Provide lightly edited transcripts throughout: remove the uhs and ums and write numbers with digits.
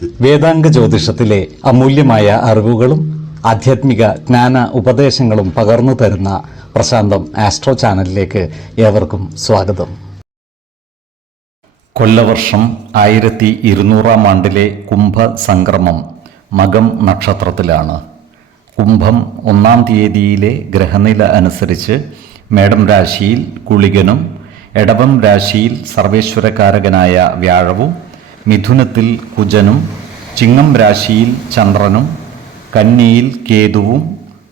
വേദാംഗ ജ്യോതിഷത്തിലെ അമൂല്യമായ അറിവുകളും ആധ്യാത്മിക ജ്ഞാന ഉപദേശങ്ങളും പകർന്നു തരുന്ന പ്രശാന്തം ആസ്ട്രോ ചാനലിലേക്ക് ഏവർക്കും സ്വാഗതം. കൊല്ലവർഷം 1200 ആണ്ടിലെ കുംഭസംക്രമം മകം നക്ഷത്രത്തിലാണ്. കുംഭം 1-ാം തീയതിയിലെ ഗ്രഹനില അനുസരിച്ച് മേടം രാശിയിൽ കുളികനും, എടവം രാശിയിൽ സർവേശ്വരകാരകനായ വ്യാഴവും, മിഥുനത്തിൽ കുജനും, ചിങ്ങം രാശിയിൽ ചന്ദ്രനും, കന്നിയിൽ കേതുവും,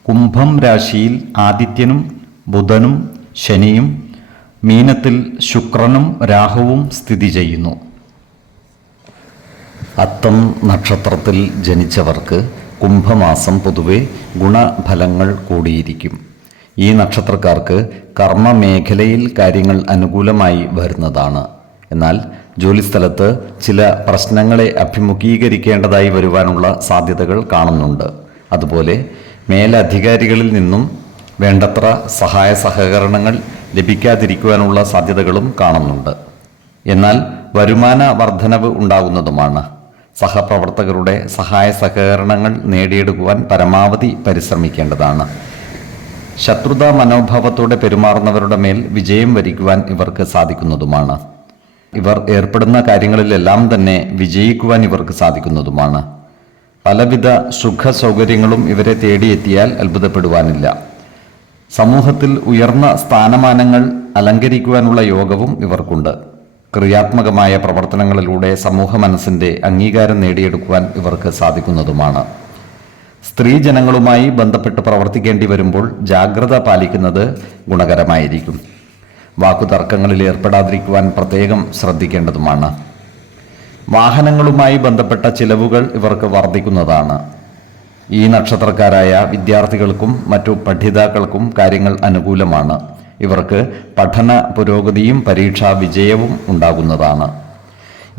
കുംഭം രാശിയിൽ ആദിത്യനും ബുധനും ശനിയും, മീനത്തിൽ ശുക്രനും രാഹുവും സ്ഥിതി ചെയ്യുന്നു. അത്തം നക്ഷത്രത്തിൽ ജനിച്ചവർക്ക് കുംഭമാസം പൊതുവെ ഗുണഫലങ്ങൾ കൂടിയിരിക്കും. ഈ നക്ഷത്രക്കാർക്ക് കർമ്മമേഖലയിൽ കാര്യങ്ങൾ അനുകൂലമായി വരുന്നതാണ്. എന്നാൽ ജോലിസ്ഥലത്ത് ചില പ്രശ്നങ്ങളെ അഭിമുഖീകരിക്കേണ്ടതായി വരുവാനുള്ള സാധ്യതകൾ കാണുന്നുണ്ട്. അതുപോലെ മേലധികാരികളിൽ നിന്നും വേണ്ടത്ര സഹായ സഹകരണങ്ങൾ ലഭിക്കാതിരിക്കുവാനുള്ള സാധ്യതകളും കാണുന്നുണ്ട്. എന്നാൽ വരുമാന വർധനവ് ഉണ്ടാകുന്നതുമാണ്. സഹപ്രവർത്തകരുടെ സഹായ സഹകരണങ്ങൾ നേടിയെടുക്കുവാൻ പരമാവധി പരിശ്രമിക്കേണ്ടതാണ്. ശത്രുതാ മനോഭാവത്തോടെ പെരുമാറുന്നവരുടെ മേൽ വിജയം വരിക്കുവാൻ ഇവർക്ക് സാധിക്കുന്നതുമാണ്. ഇവർ ഏർപ്പെടുന്ന കാര്യങ്ങളിലെല്ലാം തന്നെ വിജയിക്കുവാൻ ഇവർക്ക് സാധിക്കുന്നതുമാണ്. പലവിധ സുഖ സൗകര്യങ്ങളും ഇവരെ തേടിയെത്തിയാൽ അത്ഭുതപ്പെടുവാനില്ല. സമൂഹത്തിൽ ഉയർന്ന സ്ഥാനമാനങ്ങൾ അലങ്കരിക്കുവാനുള്ള യോഗവും ഇവർക്കുണ്ട്. ക്രിയാത്മകമായ പ്രവർത്തനങ്ങളിലൂടെ സമൂഹ മനസ്സിൻ്റെ അംഗീകാരം നേടിയെടുക്കുവാൻ ഇവർക്ക് സാധിക്കുന്നതുമാണ്. സ്ത്രീജനങ്ങളുമായി ബന്ധപ്പെട്ട് പ്രവർത്തിക്കേണ്ടി വരുമ്പോൾ ജാഗ്രത പാലിക്കുന്നത് ഗുണകരമായിരിക്കും. വാക്കുതർക്കങ്ങളിൽ ഏർപ്പെടാതിരിക്കുവാൻ പ്രത്യേകം ശ്രദ്ധിക്കേണ്ടതുമാണ്. വാഹനങ്ങളുമായി ബന്ധപ്പെട്ട ചിലവുകൾ ഇവർക്ക് വർദ്ധിക്കുന്നതാണ്. ഈ നക്ഷത്രക്കാരായ വിദ്യാർത്ഥികൾക്കും മറ്റു പഠിതാക്കൾക്കും കാര്യങ്ങൾ അനുകൂലമാണ്. ഇവർക്ക് പഠന പുരോഗതിയും പരീക്ഷാ വിജയവും ഉണ്ടാകുന്നതാണ്.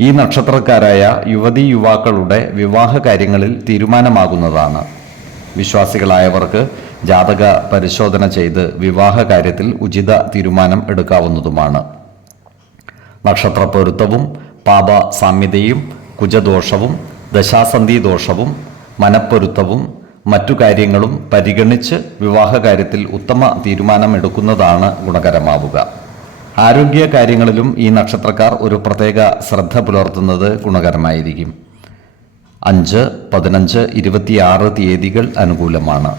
ഈ നക്ഷത്രക്കാരായ യുവതീ യുവാക്കളുടെ വിവാഹ കാര്യങ്ങളിൽ തീരുമാനമാകുന്നതാണ്. വിശ്വാസികളായവർക്ക് ജാതക പരിശോധന ചെയ്ത് വിവാഹ കാര്യത്തിൽ ഉചിത തീരുമാനം എടുക്കാവുന്നതുമാണ്. നക്ഷത്ര പൊരുത്തവും പാപ സാമ്യതയും കുജദോഷവും ദശാസന്ധി ദോഷവും മനപ്പൊരുത്തവും മറ്റു കാര്യങ്ങളും പരിഗണിച്ച് വിവാഹ കാര്യത്തിൽ ഉത്തമ തീരുമാനമെടുക്കുന്നതാണ് ഗുണകരമാവുക. ആരോഗ്യ കാര്യങ്ങളിലും ഈ നക്ഷത്രക്കാർ ഒരു പ്രത്യേക ശ്രദ്ധ പുലർത്തുന്നത് ഗുണകരമായിരിക്കും. 5, 15, 26 തീയതികൾ അനുകൂലമാണ്.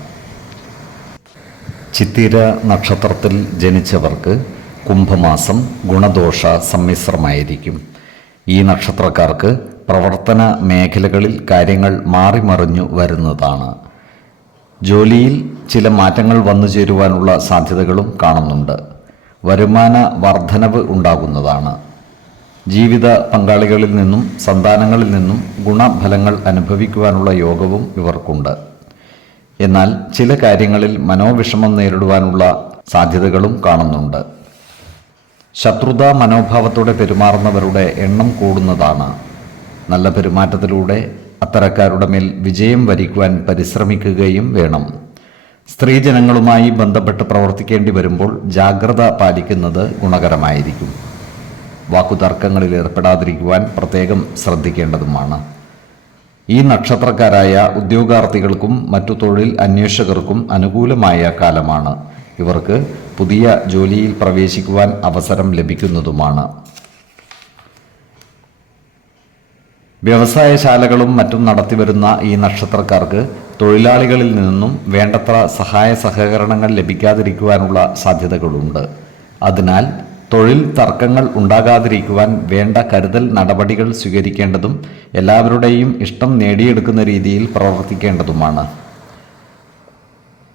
ചിത്തിര നക്ഷത്രത്തിൽ ജനിച്ചവർക്ക് കുംഭമാസം ഗുണദോഷ സമ്മിശ്രമായിരിക്കും. ഈ നക്ഷത്രക്കാർക്ക് പ്രവർത്തന മേഖലകളിൽ കാര്യങ്ങൾ മാറിമറിഞ്ഞു വരുന്നതാണ്. ജോലിയിൽ ചില മാറ്റങ്ങൾ വന്നു ചേരുവാനുള്ള സാധ്യതകളും കാണുന്നുണ്ട്. വരുമാന വർധനവ് ഉണ്ടാകുന്നതാണ്. ജീവിത പങ്കാളികളിൽ നിന്നും സന്താനങ്ങളിൽ നിന്നും ഗുണഫലങ്ങൾ അനുഭവിക്കുവാനുള്ള യോഗവും ഇവർക്കുണ്ട്. എന്നാൽ ചില കാര്യങ്ങളിൽ മനോവിഷമം നേരിടുവാനുള്ള സാധ്യതകളും കാണുന്നുണ്ട്. ശത്രുതാ മനോഭാവത്തോടെ പെരുമാറുന്നവരുടെ എണ്ണം കൂടുന്നതാണ്. നല്ല പെരുമാറ്റത്തിലൂടെ അത്തരക്കാരുടെ മേൽ വിജയം വരിക്കുവാൻ പരിശ്രമിക്കുകയും വേണം. സ്ത്രീജനങ്ങളുമായി ബന്ധപ്പെട്ട് പ്രവർത്തിക്കേണ്ടി വരുമ്പോൾ ജാഗ്രത പാലിക്കുന്നത് ഗുണകരമായിരിക്കും. വാക്കുതർക്കങ്ങളിൽ ഏർപ്പെടാതിരിക്കുവാൻ പ്രത്യേകം ശ്രദ്ധിക്കേണ്ടതുമാണ്. ഈ നക്ഷത്രക്കാരായ ഉദ്യോഗാർത്ഥികൾക്കും മറ്റു തൊഴിൽ അന്വേഷകർക്കും അനുകൂലമായ കാലമാണ്. ഇവർക്ക് പുതിയ ജോലിയിൽ പ്രവേശിക്കുവാൻ അവസരം ലഭിക്കുന്നതുമാണ്. വ്യവസായശാലകളും മറ്റും നടത്തിവരുന്ന ഈ നക്ഷത്രക്കാർക്ക് തൊഴിലാളികളിൽ നിന്നും വേണ്ടത്ര സഹായ സഹകരണങ്ങൾ ലഭിക്കാതിരിക്കുവാനുള്ള സാധ്യതകളുണ്ട്. അതിനാൽ തൊഴിൽ തർക്കങ്ങൾ ഉണ്ടാകാതിരിക്കുവാൻ വേണ്ട കരുതൽ നടപടികൾ സ്വീകരിക്കേണ്ടതും എല്ലാവരുടെയും ഇഷ്ടം നേടിയെടുക്കുന്ന രീതിയിൽ പ്രവർത്തിക്കേണ്ടതുമാണ്.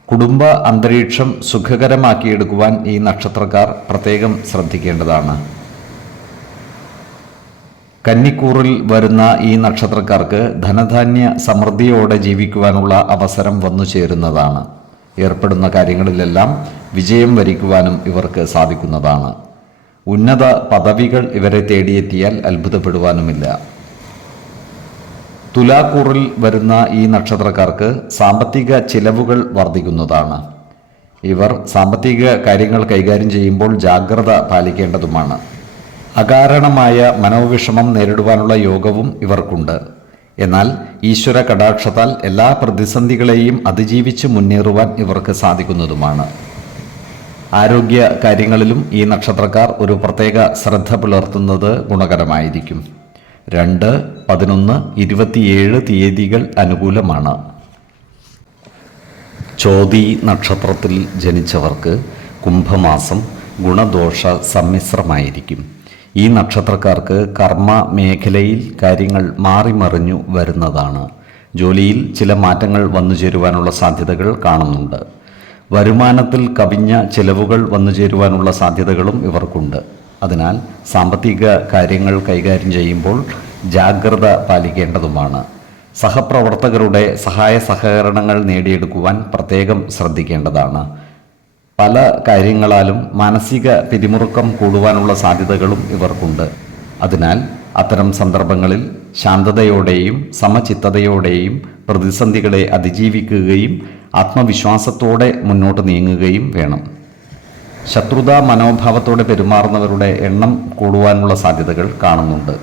കുടുംബ അന്തരീക്ഷം സുഖകരമാക്കിയെടുക്കുവാൻ ഈ നക്ഷത്രക്കാർ പ്രത്യേകം ശ്രദ്ധിക്കേണ്ടതാണ്. കന്നിക്കൂറിൽ വരുന്ന ഈ നക്ഷത്രക്കാർക്ക് ധനധാന്യ സമൃദ്ധിയോടെ ജീവിക്കുവാനുള്ള അവസരം വന്നു ചേരുന്നതാണ്. ഏർപ്പെടുന്ന കാര്യങ്ങളിലെല്ലാം വിജയം വരിക്കുവാനും ഇവർക്ക് സാധിക്കുന്നതാണ്. ഉന്നത പദവികൾ ഇവരെ തേടിയെത്തിയാൽ അത്ഭുതപ്പെടുവാനുമില്ല. തുലാക്കൂറിൽ വരുന്ന ഈ നക്ഷത്രക്കാർക്ക് സാമ്പത്തിക ചിലവുകൾ വർദ്ധിക്കുന്നതാണ്. ഇവർ സാമ്പത്തിക കാര്യങ്ങൾ കൈകാര്യം ചെയ്യുമ്പോൾ ജാഗ്രത പാലിക്കേണ്ടതുമാണ്. അകാരണമായ മനോവിഷമം നേരിടുവാനുള്ള യോഗവും ഇവർക്കുണ്ട്. എന്നാൽ ഈശ്വര കടാക്ഷത്താൽ എല്ലാ പ്രതിസന്ധികളെയും അതിജീവിച്ച് മുന്നേറുവാൻ ഇവർക്ക് സാധിക്കുന്നതുമാണ്. ആരോഗ്യ കാര്യങ്ങളിലും ഈ നക്ഷത്രക്കാർ ഒരു പ്രത്യേക ശ്രദ്ധ പുലർത്തുന്നത് ഗുണകരമായിരിക്കും. 2, 11, 27 തീയതികൾ അനുകൂലമാണ്. ചോതി നക്ഷത്രത്തിൽ ജനിച്ചവർക്ക് കുംഭമാസം ഗുണദോഷ സമ്മിശ്രമായിരിക്കും. ഈ നക്ഷത്രക്കാർക്ക് കർമ്മ മേഖലയിൽ കാര്യങ്ങൾ മാറിമറിഞ്ഞു വരുന്നതാണ്. ജോലിയിൽ ചില മാറ്റങ്ങൾ വന്നു ചേരുവാനുള്ള സാധ്യതകൾ കാണുന്നുണ്ട്. വരുമാനത്തിൽ കവിഞ്ഞ ചിലവുകൾ വന്നു ചേരുവാനുള്ള സാധ്യതകളും ഇവർക്കുണ്ട്. അതിനാൽ സാമ്പത്തിക കാര്യങ്ങൾ കൈകാര്യം ചെയ്യുമ്പോൾ ജാഗ്രത പാലിക്കേണ്ടതുമാണ്. സഹപ്രവർത്തകരുടെ സഹായ സഹകരണങ്ങൾ നേടിയെടുക്കുവാൻ പ്രത്യേകം ശ്രദ്ധിക്കേണ്ടതാണ്. പല കാര്യങ്ങളാലും മാനസിക പിരിമുറുക്കം കൂടുവാനുള്ള സാധ്യതകളും ഇവർക്കുണ്ട്. അതിനാൽ അത്തരം സന്ദർഭങ്ങളിൽ ശാന്തതയോടെയും സമചിത്തതയോടെയും പ്രതിസന്ധികളെ അതിജീവിക്കുകയും ആത്മവിശ്വാസത്തോടെ മുന്നോട്ട് നീങ്ങുകയും വേണം. ശത്രുതാ മനോഭാവത്തോടെ പെരുമാറുന്നവരുടെ എണ്ണം കൂടുവാനുള്ള സാധ്യതകൾ കാണുന്നുണ്ട്.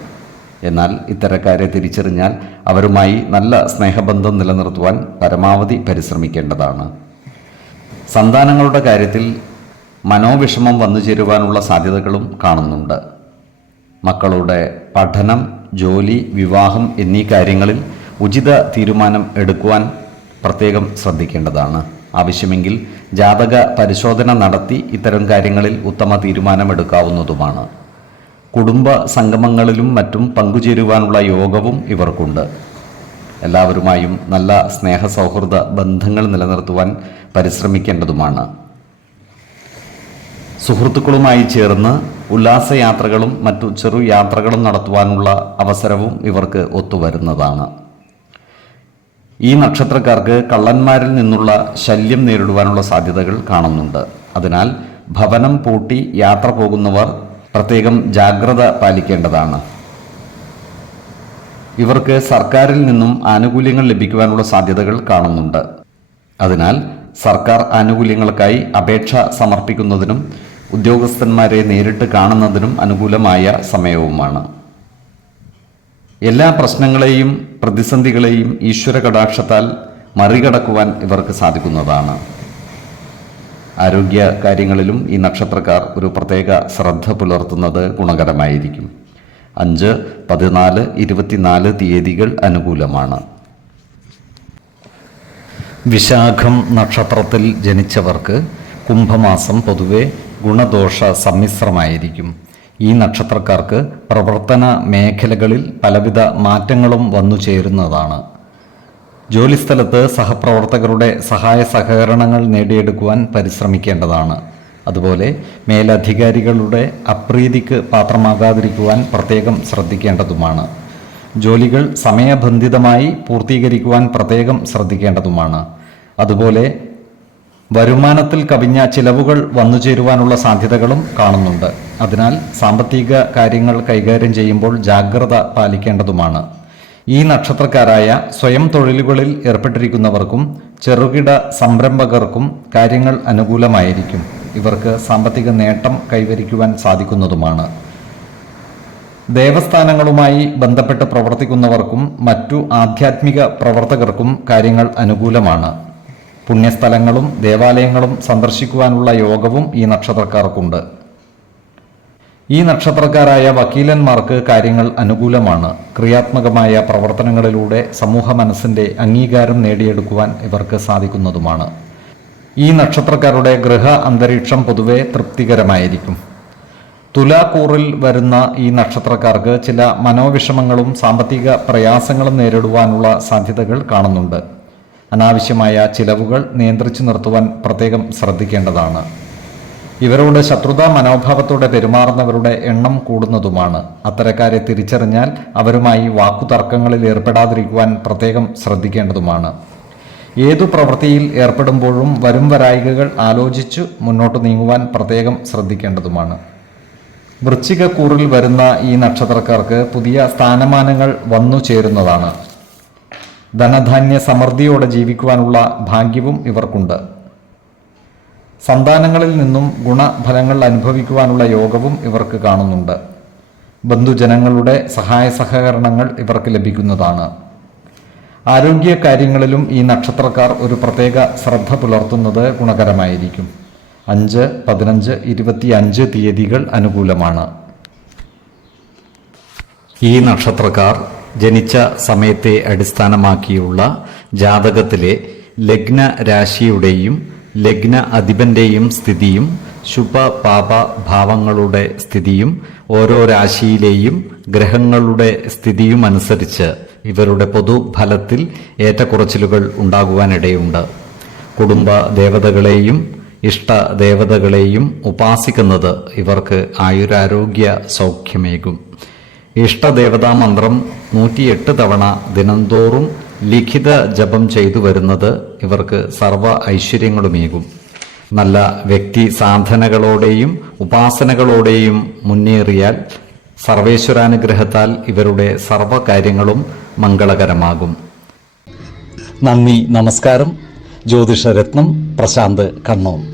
എന്നാൽ ഇത്തരക്കാരെ തിരിച്ചറിഞ്ഞാൽ അവരുമായി നല്ല സ്നേഹബന്ധം നിലനിർത്തുവാൻ പരമാവധി പരിശ്രമിക്കേണ്ടതാണ്. സന്താനങ്ങളുടെ കാര്യത്തിൽ മനോവിഷമം വന്നു ചേരുവാനുള്ള സാധ്യതകളും കാണുന്നുണ്ട്. മക്കളുടെ പഠനം, ജോലി, വിവാഹം എന്നീ കാര്യങ്ങളിൽ ഉചിത തീരുമാനം എടുക്കുവാൻ പ്രത്യേകം ശ്രദ്ധിക്കേണ്ടതാണ്. ആവശ്യമെങ്കിൽ ജാതക പരിശോധന നടത്തി ഇത്തരം കാര്യങ്ങളിൽ ഉത്തമ തീരുമാനമെടുക്കാവുന്നതുമാണ്. കുടുംബ സംഗമങ്ങളിലും മറ്റും പങ്കുചേരുവാനുള്ള യോഗവും ഇവർക്കുണ്ട്. എല്ലാവരുമായും നല്ല സ്നേഹസൗഹൃദ ബന്ധങ്ങൾ നിലനിർത്തുവാൻ പരിശ്രമിക്കേണ്ടതുമാണ്. സുഹൃത്തുക്കളുമായി ചേർന്ന് ഉല്ലാസയാത്രകളും മറ്റു ചെറു യാത്രകളും നടത്തുവാനുള്ള അവസരവും ഇവർക്ക് ഒത്തുവരുന്നതാണ്. ഈ നക്ഷത്രക്കാർക്ക് കള്ളന്മാരിൽ നിന്നുള്ള ശല്യം നേരിടുവാനുള്ള സാധ്യതകൾ കാണുന്നുണ്ട്. അതിനാൽ ഭവനം പൂട്ടി യാത്ര പോകുന്നവർ പ്രത്യേകം ജാഗ്രത പാലിക്കേണ്ടതാണ്. ഇവർക്ക് സർക്കാരിൽ നിന്നും ആനുകൂല്യങ്ങൾ ലഭിക്കുവാനുള്ള സാധ്യതകൾ കാണുന്നുണ്ട്. അതിനാൽ സർക്കാർ ആനുകൂല്യങ്ങൾക്കായി അപേക്ഷ സമർപ്പിക്കുന്നതിനും ഉദ്യോഗസ്ഥന്മാരെ നേരിട്ട് കാണുന്നതിനും അനുകൂലമായ സമയവുമാണ്. എല്ലാ പ്രശ്നങ്ങളെയും പ്രതിസന്ധികളെയും ഈശ്വര കടാക്ഷത്താൽ മറികടക്കുവാൻ ഇവർക്ക് സാധിക്കുന്നതാണ്. ആരോഗ്യ കാര്യങ്ങളിലും ഈ നക്ഷത്രക്കാർ ഒരു പ്രത്യേക ശ്രദ്ധ പുലർത്തുന്നത് ഗുണകരമായിരിക്കും. 5, 14, 24 തീയതികൾ അനുകൂലമാണ്. വിശാഖം നക്ഷത്രത്തിൽ ജനിച്ചവർക്ക് കുംഭമാസം പൊതുവെ ഗുണദോഷ സമ്മിശ്രമായിരിക്കും. ഈ നക്ഷത്രക്കാർക്ക് പ്രവർത്തന മേഖലകളിൽ പലവിധ മാറ്റങ്ങളും വന്നു ചേരുന്നതാണ്. ജോലിസ്ഥലത്ത് സഹപ്രവർത്തകരുടെ സഹായ സഹകരണങ്ങൾ നേടിയെടുക്കുവാൻ പരിശ്രമിക്കേണ്ടതാണ്. അതുപോലെ മേലധികാരികളുടെ അപ്രീതിക്ക് പാത്രമാകാതിരിക്കുവാൻ പ്രത്യേകം ശ്രദ്ധിക്കേണ്ടതുമാണ്. ജോലികൾ സമയബന്ധിതമായി പൂർത്തീകരിക്കുവാൻ പ്രത്യേകം ശ്രദ്ധിക്കേണ്ടതുമാണ്. അതുപോലെ വരുമാനത്തിൽ കവിഞ്ഞ ചിലവുകൾ വന്നു ചേരുവാനുള്ള സാധ്യതകളും കാണുന്നുണ്ട്. അതിനാൽ സാമ്പത്തിക കാര്യങ്ങൾ കൈകാര്യം ചെയ്യുമ്പോൾ ജാഗ്രത പാലിക്കേണ്ടതുമാണ്. ഈ നക്ഷത്രക്കാരായ സ്വയം തൊഴിലുകളിൽ ഏർപ്പെട്ടിരിക്കുന്നവർക്കും ചെറുകിട സംരംഭകർക്കും കാര്യങ്ങൾ അനുകൂലമായിരിക്കും. ഇവർക്ക് സാമ്പത്തിക നേട്ടം കൈവരിക്കുവാൻ സാധിക്കുന്നതുമാണ്. ദേവസ്ഥാനങ്ങളുമായി ബന്ധപ്പെട്ട് പ്രവർത്തിക്കുന്നവർക്കും മറ്റു ആധ്യാത്മിക പ്രവർത്തകർക്കും കാര്യങ്ങൾ അനുകൂലമാണ്. പുണ്യസ്ഥലങ്ങളും ദേവാലയങ്ങളും സന്ദർശിക്കുവാനുള്ള യോഗവും ഈ നക്ഷത്രക്കാർക്കുണ്ട്. ഈ നക്ഷത്രക്കാരായ വക്കീലന്മാർക്ക് കാര്യങ്ങൾ അനുകൂലമാണ്. ക്രിയാത്മകമായ പ്രവർത്തനങ്ങളിലൂടെ സമൂഹ മനസ്സിൻ്റെ അംഗീകാരം നേടിയെടുക്കുവാൻ ഇവർക്ക് സാധിക്കുന്നതുമാണ്. ഈ നക്ഷത്രക്കാരുടെ ഗൃഹ അന്തരീക്ഷം പൊതുവെ തൃപ്തികരമായിരിക്കും. തുലാക്കൂറിൽ വരുന്ന ഈ നക്ഷത്രക്കാർക്ക് ചില മനോവിഷമങ്ങളും സാമ്പത്തിക പ്രയാസങ്ങളും നേരിടുവാനുള്ള സാധ്യതകൾ കാണുന്നുണ്ട്. അനാവശ്യമായ ചിലവുകൾ നിയന്ത്രിച്ചു നിർത്തുവാൻ പ്രത്യേകം ശ്രദ്ധിക്കേണ്ടതാണ്. ഇവരോട് ശത്രുതാ മനോഭാവത്തോടെ പെരുമാറുന്നവരുടെ എണ്ണം കൂടുന്നതുമാണ്. അത്തരക്കാരെ തിരിച്ചറിഞ്ഞാൽ അവരുമായി വാക്കുതർക്കങ്ങളിൽ ഏർപ്പെടാതിരിക്കുവാൻ പ്രത്യേകം ശ്രദ്ധിക്കേണ്ടതുമാണ്. ഏതു പ്രവൃത്തിയിൽ ഏർപ്പെടുമ്പോഴും വരും വരായികകൾ ആലോചിച്ചു മുന്നോട്ട് നീങ്ങുവാൻ പ്രത്യേകം ശ്രദ്ധിക്കേണ്ടതുമാണ്. വൃശ്ചികക്കൂറിൽ വരുന്ന ഈ നക്ഷത്രക്കാർക്ക് പുതിയ സ്ഥാനമാനങ്ങൾ വന്നു ചേരുന്നതാണ്. ധനധാന്യ സമൃദ്ധിയോടെ ജീവിക്കുവാനുള്ള ഭാഗ്യവും ഇവർക്കുണ്ട്. സന്താനങ്ങളിൽ നിന്നും ഗുണഫലങ്ങൾ അനുഭവിക്കുവാനുള്ള യോഗവും ഇവർക്ക് കാണുന്നുണ്ട്. ബന്ധുജനങ്ങളുടെ സഹായ സഹകരണങ്ങൾ ഇവർക്ക് ലഭിക്കുന്നതാണ്. ആരോഗ്യ കാര്യങ്ങളിലും ഈ നക്ഷത്രക്കാർ ഒരു പ്രത്യേക ശ്രദ്ധ പുലർത്തുന്നത് ഗുണകരമായിരിക്കും. 5, 15, 25 തീയതികൾ അനുകൂലമാണ്. ഈ നക്ഷത്രക്കാർ ജനിച്ച സമയത്തെ അടിസ്ഥാനമാക്കിയുള്ള ജാതകത്തിലെ ലഗ്ന രാശിയുടെയും ലഗ്ന അധിപന്റെയും സ്ഥിതിയും ശുഭ പാപ ഭാവങ്ങളുടെ സ്ഥിതിയും ഓരോ രാശിയിലെയും ഗ്രഹങ്ങളുടെ സ്ഥിതിയും അനുസരിച്ച് ഇവരുടെ പൊതുഫലത്തിൽ ഏറ്റക്കുറച്ചിലുകൾ ഉണ്ടാകുവാനിടയുണ്ട്. കുടുംബ ദേവതകളെയും ഇഷ്ടദേവതകളെയും ഉപാസിക്കുന്നത് ഇവർക്ക് ആയുരാരോഗ്യ സൗഖ്യമേകും. ഇഷ്ടദേവതാ മന്ത്രം 108 തവണ ദിനംതോറും ലിഖിത ജപം ചെയ്തു വരുന്നത് ഇവർക്ക് സർവ ഐശ്വര്യങ്ങളുമേകും. നല്ല വ്യക്തി സാധനകളോടെയും ഉപാസനകളോടെയും മുന്നേറിയാൽ സർവേശ്വരാനുഗ്രഹത്താൽ ഇവരുടെ സർവകാര്യങ്ങളും മംഗളകരമാകും. നന്ദി, നമസ്കാരം. ജ്യോതിഷരത്നം പ്രശാന്ത് കണ്ണൂർ.